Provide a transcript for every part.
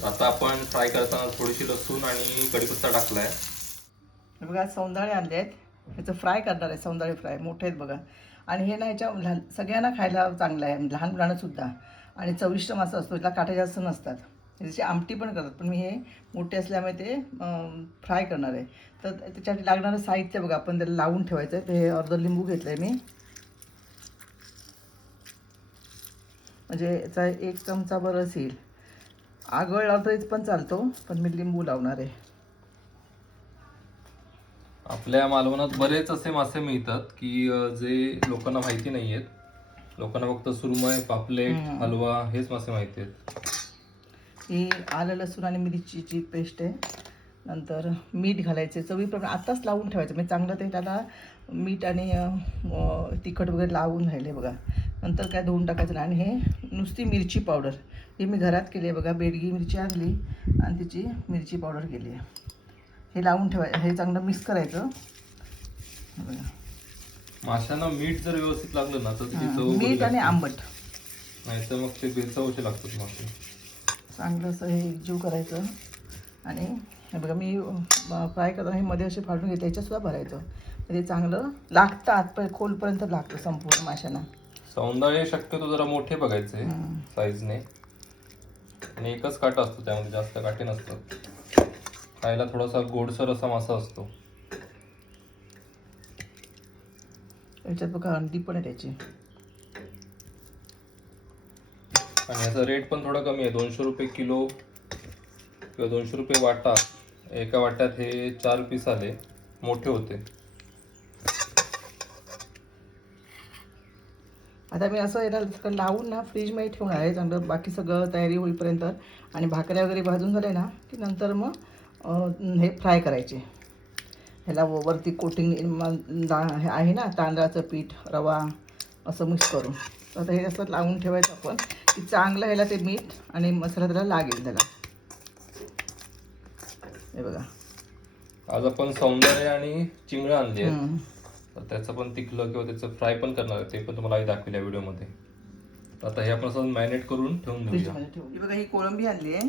तर आता आपण फ्राय करताना थोडीशी लसूण आणि कढीपत्ता टाकला आहे बघा सौंदाळे आणले आहेत ह्याचं फ्राय करणार आहे सौंदाळे फ्राय मोठे आहेत बघा. आणि हे ना ह्याच्या लहान सगळ्यांना खायला चांगलं आहे. लहान मुलांनासुद्धा आणि चविष्ट मासा असतो. त्याला काटे जास्त नसतात. त्याची आमटी पण करतात. पण मी हे मोठे असल्यामुळे ते फ्राय करणार आहे. तर त्याच्यासाठी लागणारं साहित्य बघा. आपण त्याला लावून ठेवायचं आहे ते अर्ध लिंबू घेतलं आहे मी. म्हणजे याचा एक चमचा बरं असेल आगळ लावतोच पण चालतो पण मी लिंबू लावणार आहे. आपल्या मालवणात बरेच असे मासे मिळतात की जे लोकांना माहिती नाही आहेत लोकांना फक्त सुरमय पापलेट. हलवा हेच मासे माहिती आहेत. ही आलं लसूण आणि मिरचीची पेस्ट आहे. नंतर मीठ घालायचे चवीप्रमाणे आत्ताच लावून ठेवायचं. म्हणजे चांगलं ते त्याला मीठ आणि तिखट वगैरे लावून राहिले बघा. नंतर काय धुवून टाकायचं आणि हे नुसती मिरची पावडर. ही मी घरात केली आहे बघा बेडगी मिरची आणली आणि तिची मिरची पावडर केली आहे. हे लावून ठेवाय हे चांगलं मिक्स करायचं. बघा. माशांना मीठ जर व्यवस्थित लागलं ना तर त्याची चव मीठ आणि आंबट. नाही तर मग ते बेचवशे लागतात मासे. चांगलं असं हे एकजीव करायचं. आणि हे बघा मी फ्राय करताना हे मध्ये असे फाडून घेते याच्यातसुद्धा भरायचं. म्हणजे चांगलं लागतं आतपर्यंत खोलपर्यंत लागतं संपूर्ण माशांना. सौंदाळे शक्यतो जरा मोठे बघायचे. साईजने आणि एकच काटा असतो त्यामध्ये जास्त काटे नसतात. खायला थोडासा गोडसर असा मासा असतो. याच्यात बघा अंडी पण आहे त्याची. आणि याचा रेट पण थोडा कमी आहे. दोनशे रुपये किलो किंवा दोनशे रुपये वाटा. एका वाट्यात हे चार पीस आले. मोठे होते. आता मी असं याला सगळं लावून ना फ्रीजमध्ये ठेवणार आहे चांगलं बाकी सगळं तयारी होईपर्यंत. आणि भाकऱ्या वगैरे भाजून झाले ना की नंतर मग हे फ्राय करायचे. ह्याला व- वरती कोटिंग हे आहे ना तांदळाचं पीठ रवा असं मिक्स करून. तर आता हे असं लावून ठेवायचं आपण की चांगलं ह्याला ते मीठ आणि मसाला त्याला लागेल त्याला. हे बघा. आज आपण सौंदर्य आणि चिंगळं आणली. तर त्याचं पण तिखलं किंवा त्याचं फ्राय पण करणार आहे ते पण तुम्हाला दाखवेल या व्हिडिओमध्ये. तर आता हे आपण असं मॅरिनेट करून ठेवून ही बघा ही कोळंबी आणली आहे.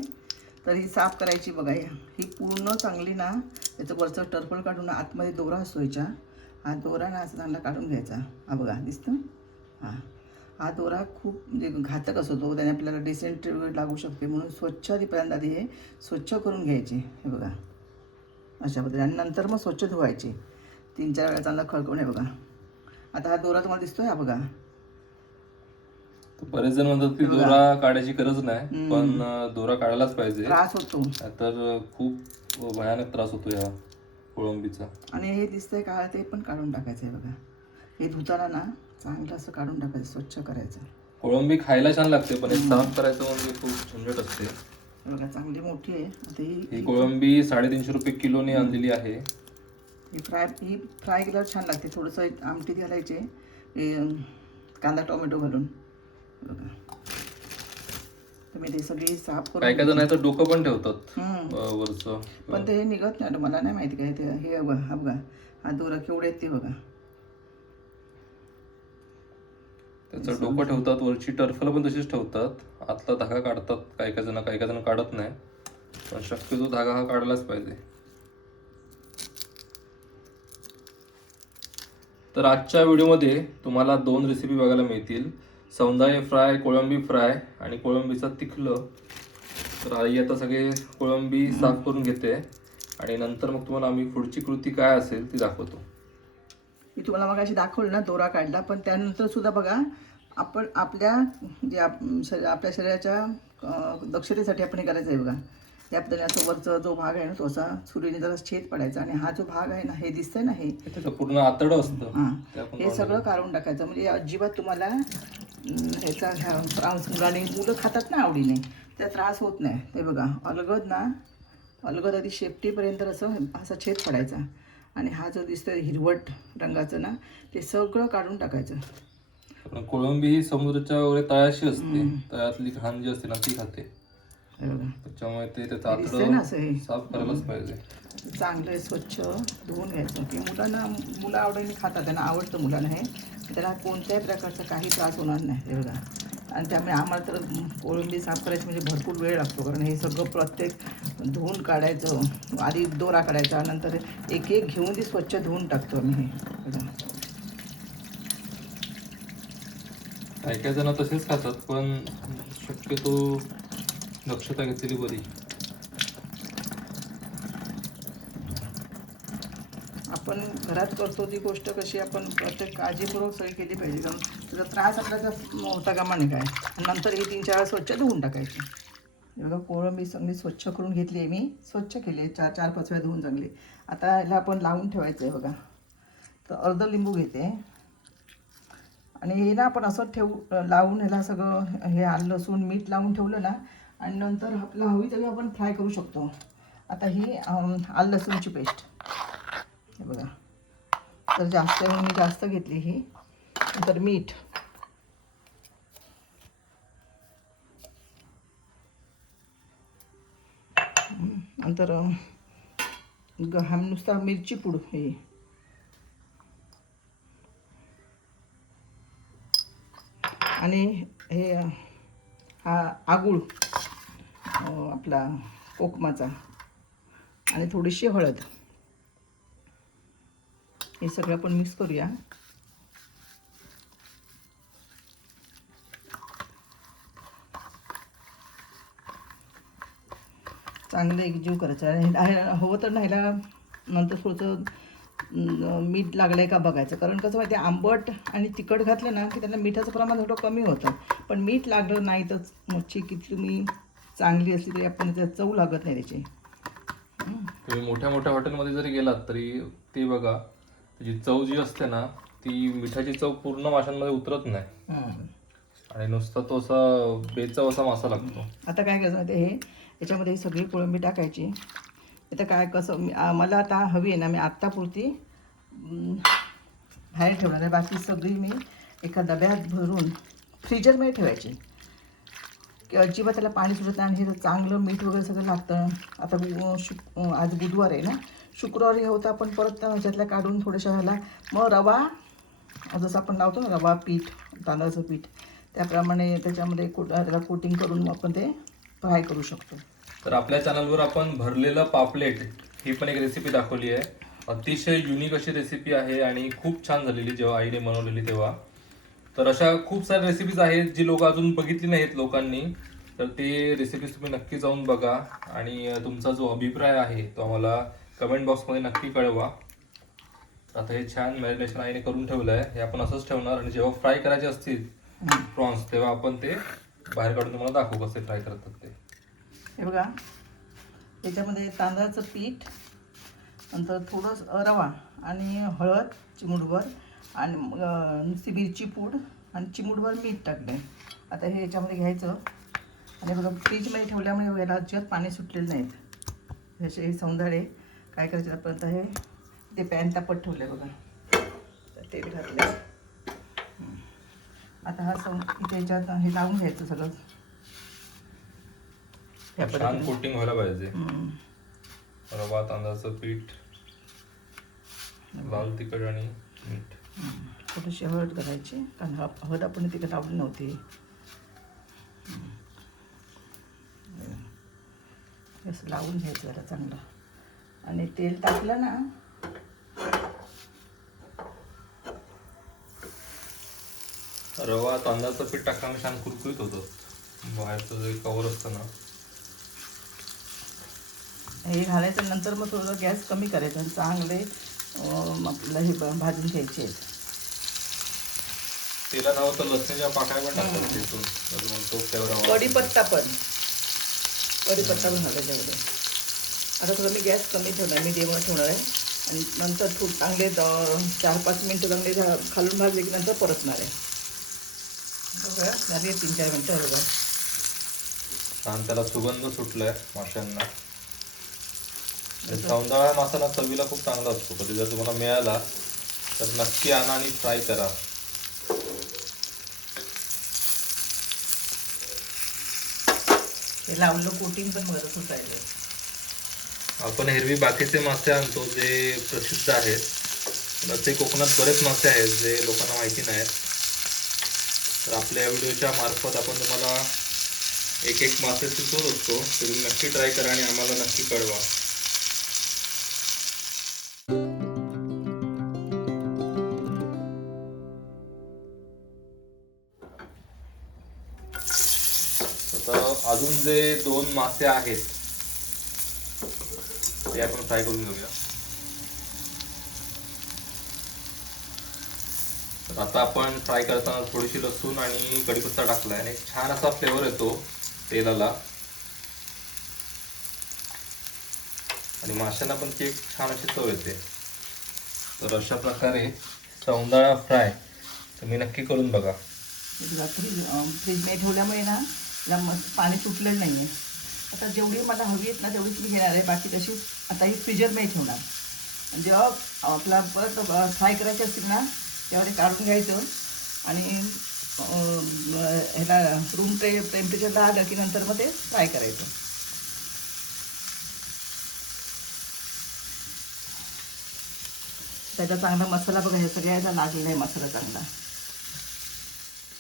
तर ही साफ करायची बघा ही ही पूर्ण चांगली ना त्याचं वरचं टरफल काढून आतमध्ये दोरा असतो याच्या हा दोरा ना असं चांगला काढून घ्यायचा. हा बघा दिसतं? हा. हा दोरा खूप म्हणजे घातक असतो त्याने आपल्याला डिसेंट्री लागू शकते. म्हणून स्वच्छ आधी पहिल्यांदा हे स्वच्छ करून घ्यायचे. हे बघा. अशा पद्धतीने. आणि नंतर मग स्वच्छ धुवायचे. तीन चार वेळा चांगला खळकवून हे बघा. आता हा दोरा तुम्हाला दिसतोय हा बघा. बरेच जण म्हणतात की दोरा काढायची गरज नाही पण दोरा काढायलाच पाहिजे. त्रास होतो. तर खूप भयानक त्रास होतो या कोळंबीचा. आणि हे दिसतंय का ते पण काढून टाकायचं आहे बघा. हे धुताना ना चांगलं असं काढून टाकायचं स्वच्छ करायचं. कोळंबी खायला छान लागते पण साफ करायचं म्हणजे खूप झंझट असते. बघा चांगली मोठी आहे. ही कोळंबी साडेतीनशे रुपये किलोने आणलेली आहे. ही फ्राय ही फ्राय केल्यावर छान लागते. थोडंसं एक आमटी घालायचे कांदा टोमॅटो घालून. हे मी ते सगळी साफ काय काय करून जण आहे तर डोकं पण ठेवतात. वरचं. पण ते हे निघत नाही. मला नाही माहिती काय ते. हे बघा बघा. हा दोरा केवढे आहेत ते बघा. त्याचं डोकं ठेवतात वरची टर्फल पण तशीच ठेवतात. आतला धागा काढतात. काही काही जण काही काही जण काढत नाही. पण शक्यतो धागा हा काढलाच पाहिजे. तर आजच्या व्हिडिओमध्ये तुम्हाला दोन रेसिपी बघायला मिळतील. सौंदाळे फ्राय कोळंबी फ्राय आणि कोळंबीचं तिखलं. तर आई आता सगळे कोळंबी साफ करून घेते. आणि नंतर मग तुम्हाला आम्ही पुढची कृती काय असेल ती दाखवतो. मी तुम्हाला मग अशी दाखवलं ना दोरा काढला. पण त्यानंतर सुद्धा बघा आपण आपल्या जे आप शरी आपल्या शरीराच्या दक्षतेसाठी आपण हे करायचं आहे बघा. या पद्धतीने असं वरचा जो भाग आहे ना तो असा सुरीने जरा छेद पडायचा आणि हा जो भाग आहे ना हे दिसतंय ना हे. त्याचं पूर्ण आतडं असतं. हां. ते सगळं काढून टाकायचं. म्हणजे अजिबात तुम्हाला ह्याचा मुलाने मुलं खातात ना आवडीने त्या त्रास होत नाही. ते बघा अलगद ना अलगद आधी शेपटीपर्यंत असं असा छेद पडायचा. आणि हा जो दिसतोय हिरवट रंगाचं ना ते सगळं काढून टाकायचं. कोळंबी ही समुद्राच्या वगैरे तळाशी असते. तळ्यातली घाण जी असते ना ती खाते. त्याच्यामुळे ते दिसतंय ना असं हे. साफ करायलाच पाहिजे. चांगलं स्वच्छ धुवून घ्यायचं. की मुलांना मुलं आवडीने खातात त्यांना आवडतं मुलांना हे. त्याला कोणत्याही प्रकारचा काही त्रास होणार नाही हे बघा. आणि त्यामुळे आम्हाला तर कोळंबी साफ करायची म्हणजे भरपूर वेळ लागतो कारण हे सगळं प्रत्येक धुवून काढायचं आधी दोरा काढायचा नंतर एक एक घेऊन ती स्वच्छ धुवून टाकतो आम्ही हे. काही काही जण तसेच खातात पण शक्यतो दक्षता घेतलेली बरी? आपण घरात करतो ती गोष्ट कशी आपण प्रत्येक काळजीपूर्वक सगळी केली पाहिजे कारण त्याचा त्रास आपल्याला होता कामा नाही काय नंतर ही तीन चार वेळा स्वच्छ धुवून टाकायची. हे बघा कोळंबी चांगली स्वच्छ करून घेतली आहे मी स्वच्छ केली आहे चार चार पाच वेळा धुवून चांगली. आता ह्याला आपण लावून ठेवायचं आहे बघा. तर अर्ध लिंबू घेते. आणि हे ना आपण असं ठेवू लावून ह्याला सगळं हे आलं लसूण मीठ लावून ठेवलं ना आणि नंतर आपलं हवी तेव्हा आपण फ्राय करू शकतो. आता ही आल लसूणची पेस्ट. हे बघा. तर जास्त मी जास्त घेतली ही. नंतर मीठ. नंतर अं, ग- नुसता मिरची पूड हे. आणि हे हा आगूळ. आपला कोकमाचा. आणि थोडीशी हळद. हे सगळं आपण मिक्स करूया. चांगलं एकजीव करायचं. आहे- हवं तर न्हायला नंतर थोडंसं मीठ लागलं आहे का बघायचं. कारण कसं माहिती आहे आंबट आणि तिखट घातलं ना की त्यांना मिठाचं प्रमाण थोडं कमी होतं. पण मीठ लागलं नाही तर मच्छी किती तुम्ही चांगली असली तरी आपण त्यात चव लागत नाही त्याची. तुम्ही मोठ्या मोठ्या हॉटेलमध्ये जरी गेलात तरी ते बघा त्याची चव जी असते ना ती मिठाची चव पूर्ण माशांमध्ये उतरत नाही. आणि नुसता तो असा बेचव असा मासा लागतो. आता काय करायचं आहे हे याच्यामध्ये सगळी कोळंबी टाकायची. आता काय कसं मला आता हवी आहे ना मी आत्तापुरती बाहेर ठेवणार आहे. बाकी सगळी मी एका डब्यात भरून फ्रीजरमध्ये ठेवायची. की अजिबात त्याला पाणी सुटत नाही आणि हे चांगलं मीठ वगैरे सगळं लागतं. आता शुक आज बुधवार आहे ना? शुक्रवारी हे होतं आपण परत त्या ह्याच्यातल्या काढून थोड्याशा ह्याला मग रवा जसं आपण लावतो ना रवा पीठ तांदळाचं पीठ त्याप्रमाणे त्याच्यामध्ये कोट त्याला कोटिंग करून मग आपण ते फ्राय करू शकतो. तर आपल्या चॅनलवर आपण भरलेलं पापलेट ही पण एक रेसिपी दाखवली आहे. अतिशय युनिक अशी रेसिपी आहे आणि खूप छान झालेली जेव्हा आईने बनवलेली तेव्हा. तर अशा खूप साऱ्या रेसिपीज आहेत जी लोक अजून बघितली नाहीत लोकांनी. तर ते रेसिपीज तुम्ही नक्की जाऊन बघा. आणि तुमचा जो अभिप्राय आहे तो आम्हाला कमेंट बॉक्समध्ये नक्की कळवा. आता हे छान मॅरिनेशन आईने करून ठेवलं आहे हे आपण असंच ठेवणार. आणि जेव्हा फ्राय करायचे असतील प्रॉन्स तेव्हा आपण ते बाहेर काढून तुम्हाला दाखवू कसे फ्राय करतात ते. हे बघा. त्याच्यामध्ये तांदळाचं पीठ नंतर थोडंसं रवा आणि हळद चिमूटभर आणि नुसती मिरची पूड आणि चिमूटभर मीठ टाकलं आता हे याच्यामध्ये घ्यायचं. आणि बघा फ्रीजमध्ये ठेवल्यामुळे याला अजिबात पाणी सुटलेलं नाहीत. असे हे सौंदाळे काय करायचं आपण आता हे ते पॅन तापत ठेवलं आहे बघा. तर तेल घातलं आता हा सौ इथे याच्यात हे लावून घ्यायचं सगळं. छान. कोटिंग व्हायला पाहिजे. रवा तांदळाचं पीठ लाल तिखट आणि मीठ. थोडीशी हळद घालायची. कारण ह हळद आपण तिकडे लावली नव्हती. असं लावून घ्यायचं जरा चांगलं. आणि तेल टाकलं ना रवा तांदळाचं पीठ टाकताना छान कुरकुरीत होतं. बाहेरचं जे कवर असतं ना. हे घालायचं नंतर मग थोडं गॅस कमी करायचा चांगले अं, आपल्याला हे भाजून घ्यायचे. आहेत तेलात हवं तर लसणीच्या पाकळ्या पण टाकतात तिथून. अजून तो फ्लेवर कढीपत्ता पण. कढीपत्ता पण घालायचा त्याच्यामध्ये आता थोडं मी गॅस कमी ठेवणार मी देवर ठेवणार आहे. आणि नंतर खूप चांगले चार पाच मिनटं चांगले खालून भाजले की नंतर परतणार आहे. बघा झाली तीन चार मिनटं बघा छान त्याला सुगंध सुटलाय माशांना. सौंदाळा मासा ना चवीला खूप चांगला असतो. कधी जर तुम्हाला मिळाला तर नक्की आणा आणि फ्राय करा. ते लावलं कोटिंग पण बघा तसंच आपण हिरवी बाकीचे मासे आणतो जे प्रसिद्ध आहेत. ते कोकणात बरेच मासे आहेत जे लोकांना माहिती नाहीत. तर आपल्या व्हिडिओच्या मार्फत आपण तुम्हाला एक एक मासे सुचवत असतो. तुम्ही नक्की ट्राय करा आणि आम्हाला नक्की कळवा. तर अजून जे दोन मासे आहेत ते आपण फ्राय करून घेऊया. तर आता आपण फ्राय करताना थोडीशी लसूण आणि कढीपत्ता टाकलाय आणि छान असा फ्लेवर येतो तेलाला. आणि माशांना पण ती एक छान अशी चव येते. तर अशा प्रकारे सौंदाळा फ्राय तुम्ही नक्की करून बघा. फ्रीज फ्रीजमध्ये ठेवल्यामुळे ना मस्त पाणी सुटलेलं नाही आहे आता जेवढी मला हवी आहेत ना तेवढीच मी घेणार आहे. बाकी तशी आता ही फ्रीजरमध्ये ठेवणार. जेव्हा आपला परत फ्राय करायचं असतील ना तेव्हा ते काढून घ्यायचं. आणि ह्याला रूम टे टेम्परेचरला आलं की नंतर मग ते फ्राय करायचं. त्याचा चांगला मसाला बघा हे सगळ्याला लागलेला आहे मसाला चांगला.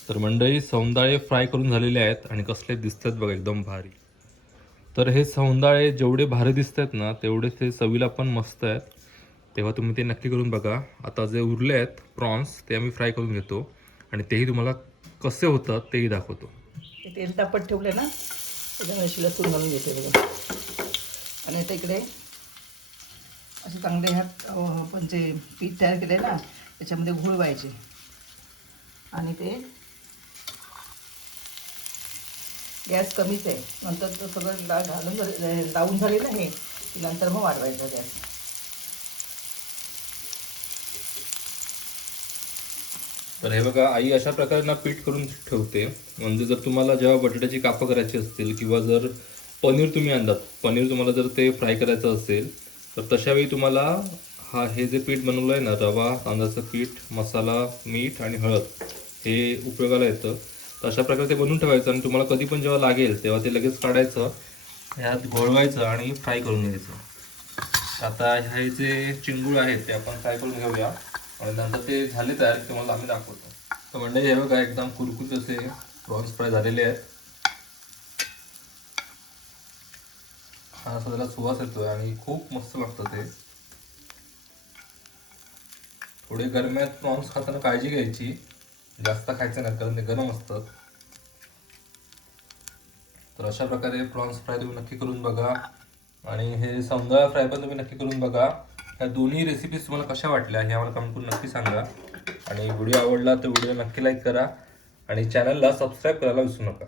तर मंडळी सौंदाळे फ्राय करून झालेले आहेत आणि कसले दिसतात बघा एकदम भारी. तर हे सौंदाळे जेवढे भारी दिसत आहेत ना तेवढे ते चवीला पण मस्त आहेत. तेव्हा तुम्ही ते नक्की करून बघा. आता जे उरले आहेत प्रॉन्स ते आम्ही फ्राय करून घेतो. आणि तेही तुम्हाला कसे होतात तेही दाखवतो. ते तेल तापत ठेवलं ना त्याच्यामध्ये लसूण घालून घेते बघा. आणि आता इकडे असे चांगले ह्यात पण आपण जे पीठ तयार केले ना त्याच्यामध्ये घोळवायचे आणि ते गॅस कमीच आहे. नंतर तो सगळं ला घालून झाले लावून झाली ना हे की नंतर मग वाढवायचा गॅस. तर हे बघा आई अशा प्रकारे ना पीठ करून ठेवते. म्हणजे जर तुम्हाला जेव्हा बटाट्याची कापं करायची असतील किंवा जर पनीर तुम्ही आणलात पनीर तुम्हाला जर ते फ्राय करायचं असेल तर तशावेळी तुम्हाला हा हे जे पीठ बनवलं आहे ना रवा तांदळाचं पीठ मसाला मीठ आणि हळद हे उपयोगाला येतं. तर अशा प्रकारे ते बनवून ठेवायचं आणि तुम्हाला कधी पण जेव्हा लागेल तेव्हा ते लगेच काढायचं ह्यात घोळवायचं आणि फ्राय करून घ्यायचं. आता हे जे चिंगूळ आहेत ते आपण फ्राय करून घेऊया. आणि नंतर ते झाले तयार तुम्हाला आम्ही दाखवतो. तर म्हणजे हे बघा एकदम कुरकुरीत असे प्रॉन्स फ्राय झालेले आहेत. हा असा त्याला सुवास येतो आणि खूप मस्त लागतं ते. थोडे गरम्यात प्रॉन्स खाताना काळजी घ्यायची. जास्त खायचं नाही कारण ते गरम असतं. तर अशा प्रकारे प्रॉन्स फ्राय तुम्ही नक्की करून बघा. आणि हे सौंदळा फ्राय पण तुम्ही नक्की करून बघा. ह्या दोन्ही रेसिपीज तुम्हाला कशा वाटल्या हे आम्हाला कमेंट करून नक्की सांगा. आणि व्हिडिओ आवडला तर व्हिडिओ नक्की लाईक करा. आणि चॅनलला सबस्क्राईब करायला विसरू नका.